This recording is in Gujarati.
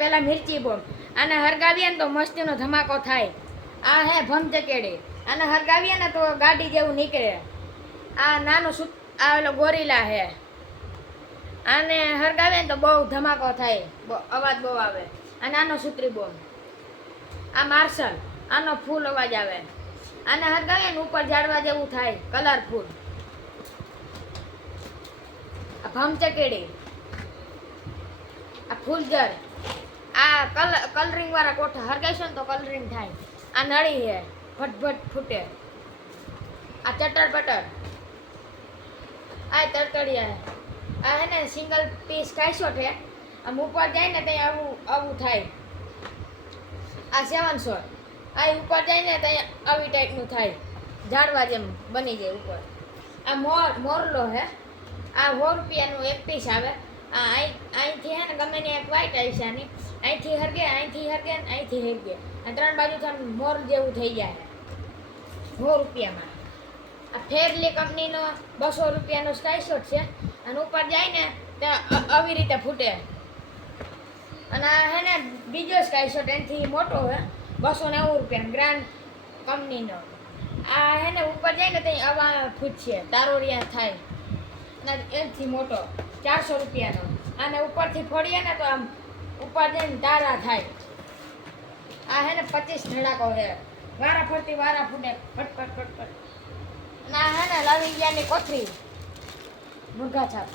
પેલા મિર્ચી બોમ્બ. આને હરગાવીએ ને તો મસ્તીનો ધમાકો થાય. આ હે ભમચકેડી. આને હરગાવીએ ને તો ગાડી જેવું નીકળે. આ નાનું આ ઓલો ગોરીલા હે. આને હરગાવીએ ને તો બહુ ધમાકો થાય, અવાજ બહુ આવે. અને આનો સુત્રી બોમ્બ. આ માર્શલ, આનો ફૂલ અવાજ આવે. આને હરગાવીએ ને ઉપર ઝાડવા જેવું થાય, કલરફુલ. આ ભમચકેડી, આ ફૂલઝર, આ કલરિંગ વાળા કોઠા હરગાઈશો ને તો કલરિંગ થાય. આ નળી હે, ફટફટ ફૂટે. આ ચટર પટર, આ તરતડિયા હે. આ હે ને સિંગલ પીસ ખાઈશો છે, આમ ઉપર જાય ને ત્યાં આવું થાય. આ 7 શોટ, આ ઉપર જાય ને ત્યાં આવી ટાઈપનું થાય, ઝાડવા જેમ બની જાય ઉપર. આ મોરલો હે. આ 100 રૂપિયાનું એક પીસ આવે. આ અહીંથી હે ને ગમે ને એક વાઈટ આવી છે આની. અહીંથી હરગે, અહીંથી હરગે, અહીંથી હરગે. આ 3 બાજુથી મોર જેવું થઈ જાય 100 રૂપિયામાં. આ ફેરલી કંપનીનો 200 રૂપિયાનો સ્કાય શોટ છે. અને ઉપર જાય ને ત્યાં આવી રીતે ફૂટે. અને આ હે ને બીજો સ્કાય શોટ એનાથી મોટો હે, 290 રૂપિયાનો, ગ્રાન્ડ કંપનીનો. આ હે ને ઉપર જાય ને ત્યાં આવા ફૂટશે, તારોરિયા થાય. અને એનાથી મોટો 400 રૂપિયાનો. આને ઉપરથી ફોડીએ ને તો આમ ઉપર જઈને તારા થાય. આ હે ને 25 ધડાકો હે, વારા ફરતી વારા ફૂટે, ફટફટ ફટફટ. અને આ હે ને લાવી ગયાની કોથળી, મુરઘા છાપ.